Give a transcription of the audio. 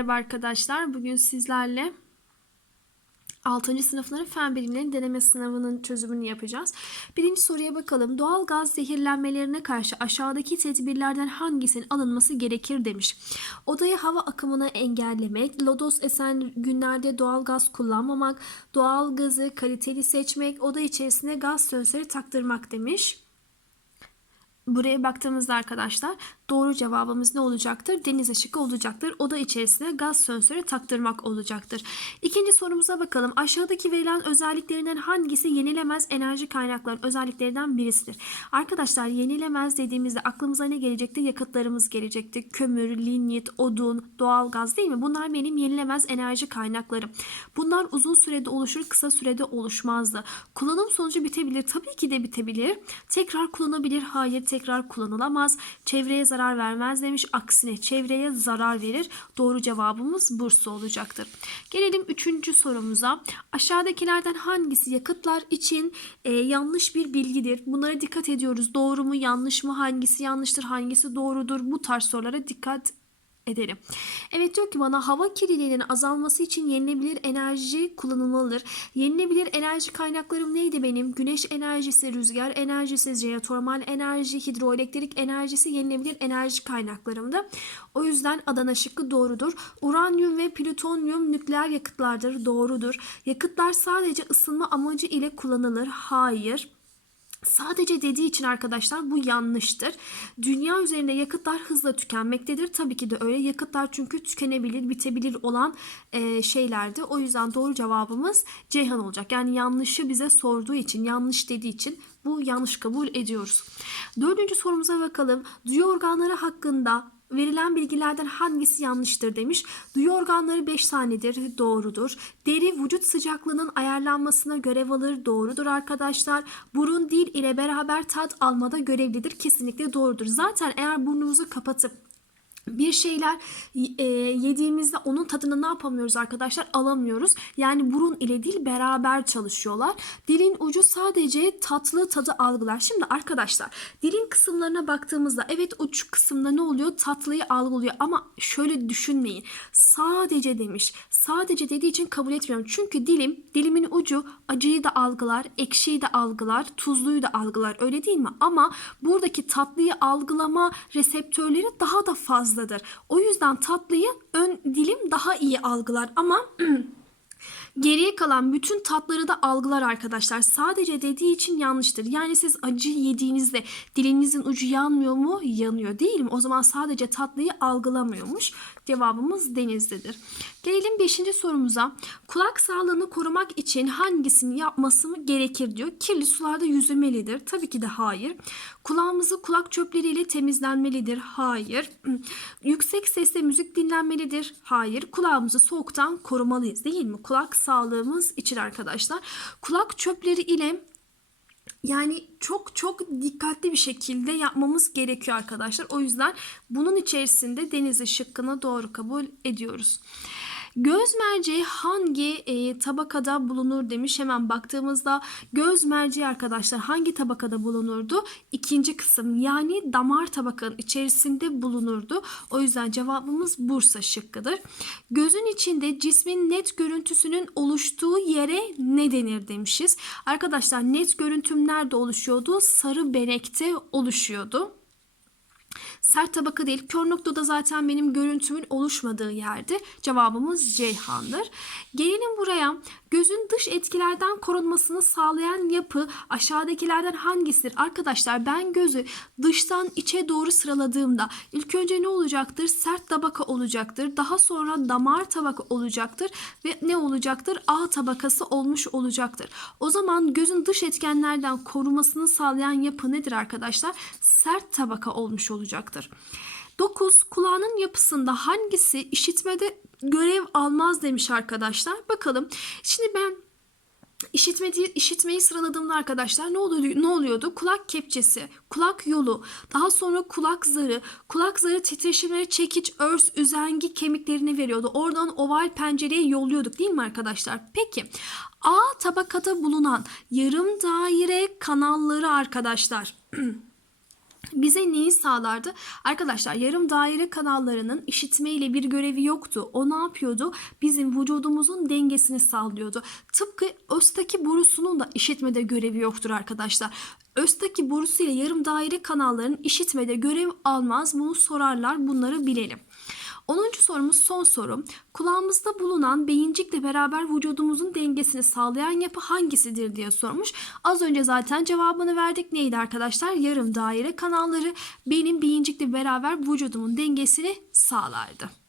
Merhaba arkadaşlar. Bugün sizlerle 6. sınıfların fen bilimlerinin deneme sınavının çözümünü yapacağız. Birinci soruya bakalım. Doğal gaz zehirlenmelerine karşı aşağıdaki tedbirlerden hangisinin alınması gerekir demiş. Odaya hava akımını engellemek, lodos esen günlerde doğal gaz kullanmamak, doğal gazı kaliteli seçmek, oda içerisinde gaz sensörü taktırmak demiş. Buraya baktığımızda arkadaşlar doğru cevabımız ne olacaktır? Deniz ışığı olacaktır. Oda içerisine gaz sensörü taktırmak olacaktır. İkinci sorumuza bakalım. Aşağıdaki verilen özelliklerinden hangisi yenilemez enerji kaynaklarının özelliklerinden birisidir? Arkadaşlar yenilemez dediğimizde aklımıza ne gelecekti? Yakıtlarımız gelecekti. Kömür, linyit, odun, doğalgaz değil mi? Bunlar benim yenilemez enerji kaynaklarım. Bunlar uzun sürede oluşur, kısa sürede oluşmazdı. Kullanım sonucu bitebilir. Tabii ki de bitebilir. Tekrar kullanabilir. Hayır, tekrar kullanılamaz. Çevreye zarar vermez demiş. Aksine çevreye zarar verir. Doğru cevabımız Bursa olacaktır. Gelelim üçüncü sorumuza. Aşağıdakilerden hangisi yakıtlar için e, yanlış bir bilgidir? Bunlara dikkat ediyoruz. Doğru mu, yanlış mı? Hangisi yanlıştır, hangisi doğrudur? Bu tarz sorulara dikkat edelim. Evet diyor ki bana hava kirliliğinin azalması için yenilebilir enerji kullanılmalıdır. Yenilebilir enerji kaynaklarım neydi benim? Güneş enerjisi, rüzgar enerjisi, jeotermal enerji, hidroelektrik enerjisi yenilebilir enerji kaynaklarımdı. O yüzden Adana şıkkı doğrudur. Uranyum ve plütonyum nükleer yakıtlardır. Doğrudur. Yakıtlar sadece ısınma amacı ile kullanılır. Hayır. Sadece dediği için arkadaşlar bu yanlıştır. Dünya üzerinde yakıtlar hızla tükenmektedir. Tabii ki de öyle. Yakıtlar çünkü tükenebilir, bitebilir olan e, şeylerdi. O yüzden doğru cevabımız Ceyhan olacak. Yani yanlışı bize sorduğu için, yanlış dediği için bu yanlış kabul ediyoruz. Dördüncü sorumuza bakalım. Duyu organları hakkında verilen bilgilerden hangisi yanlıştır demiş. Duyu organları 5 tanedir. Doğrudur. Deri vücut sıcaklığının ayarlanmasına görev alır. Doğrudur arkadaşlar. Burun dil ile beraber tat almada görevlidir. Kesinlikle doğrudur. Zaten eğer burnumuzu kapatıp bir şeyler e, yediğimizde onun tadını ne yapamıyoruz arkadaşlar? Alamıyoruz. Yani burun ile dil beraber çalışıyorlar. Dilin ucu sadece tatlı tadı algılar. Şimdi arkadaşlar dilin kısımlarına baktığımızda evet uç kısımda ne oluyor? Tatlıyı algılıyor ama şöyle düşünmeyin. Sadece demiş. Sadece dediği için kabul etmiyorum. Çünkü dilim, dilimin ucu acıyı da algılar, ekşiyi de algılar, tuzluyu da algılar. Öyle değil mi? Ama buradaki tatlıyı algılama reseptörleri daha da fazladır. O yüzden tatlıyı ön dilim daha iyi algılar ama Geriye kalan bütün tatları da algılar arkadaşlar. Sadece dediği için yanlıştır. Yani siz acı yediğinizde dilinizin ucu yanmıyor mu? Yanıyor değil mi? O zaman sadece tatlıyı algılamıyormuş. Cevabımız denizdedir. Gelelim 5. sorumuza. Kulak sağlığını korumak için hangisini yapması mı gerekir diyor. Kirli sularda yüzülmelidir. Tabii ki de hayır. Kulağımızı kulak çöpleriyle temizlenmelidir. Hayır. Yüksek sesle müzik dinlenmelidir. Hayır. Kulağımızı soğuktan korumalıyız değil mi? Kulak sağlığımız için arkadaşlar. Kulak çöpleri ile yani çok çok dikkatli bir şekilde yapmamız gerekiyor arkadaşlar. O yüzden bunun içerisinde deniz şıkkını doğru kabul ediyoruz. Göz merceği hangi e, tabakada bulunur demiş. Hemen baktığımızda göz merceği arkadaşlar hangi tabakada bulunurdu? İkinci kısım yani damar tabakanın içerisinde bulunurdu. O yüzden cevabımız Bursa şıkkıdır. Gözün içinde cismin net görüntüsünün oluştuğu yere ne denir demişiz. Arkadaşlar net görüntüm nerede oluşuyordu? Sarı benekte oluşuyordu. Sert tabaka değil. Kör noktada zaten benim görüntümün oluşmadığı yerde. Cevabımız Ceyhan'dır. Gelelim buraya. Gözün dış etkilerden korunmasını sağlayan yapı aşağıdakilerden hangisidir? Arkadaşlar ben gözü dıştan içe doğru sıraladığımda ilk önce ne olacaktır? Sert tabaka olacaktır. Daha sonra damar tabaka olacaktır. Ve ne olacaktır? A tabakası olmuş olacaktır. O zaman gözün dış etkenlerden korumasını sağlayan yapı nedir arkadaşlar? Sert tabaka olmuş olacaktır. 9. Kulağının yapısında hangisi işitmede görev almaz demiş arkadaşlar. Bakalım. Şimdi ben İşitmeyi, işitmeyi sıraladığımda arkadaşlar ne oluyordu, ne oluyordu? Kulak kepçesi, kulak yolu, daha sonra kulak zarı, kulak zarı titreşimleri çekiç, örs, üzengi kemiklerini veriyordu. Oradan oval pencereye yolluyorduk değil mi arkadaşlar? Peki A tabakada bulunan yarım daire kanalları arkadaşlar bize neyi sağlardı? Arkadaşlar yarım daire kanallarının işitme ile bir görevi yoktu. O ne yapıyordu? Bizim vücudumuzun dengesini sağlıyordu. Tıpkı östaki borusunun da işitmede görevi yoktur arkadaşlar. Östaki borusu ile yarım daire kanalların işitmede görev almaz. Bunu sorarlar. Bunları bilelim. 10. sorumuz son soru. Kulağımızda bulunan beyincikle beraber vücudumuzun dengesini sağlayan yapı hangisidir diye sormuş. Az önce zaten cevabını verdik. Neydi arkadaşlar? Yarım daire kanalları benim beyincikle beraber vücudumun dengesini sağlardı.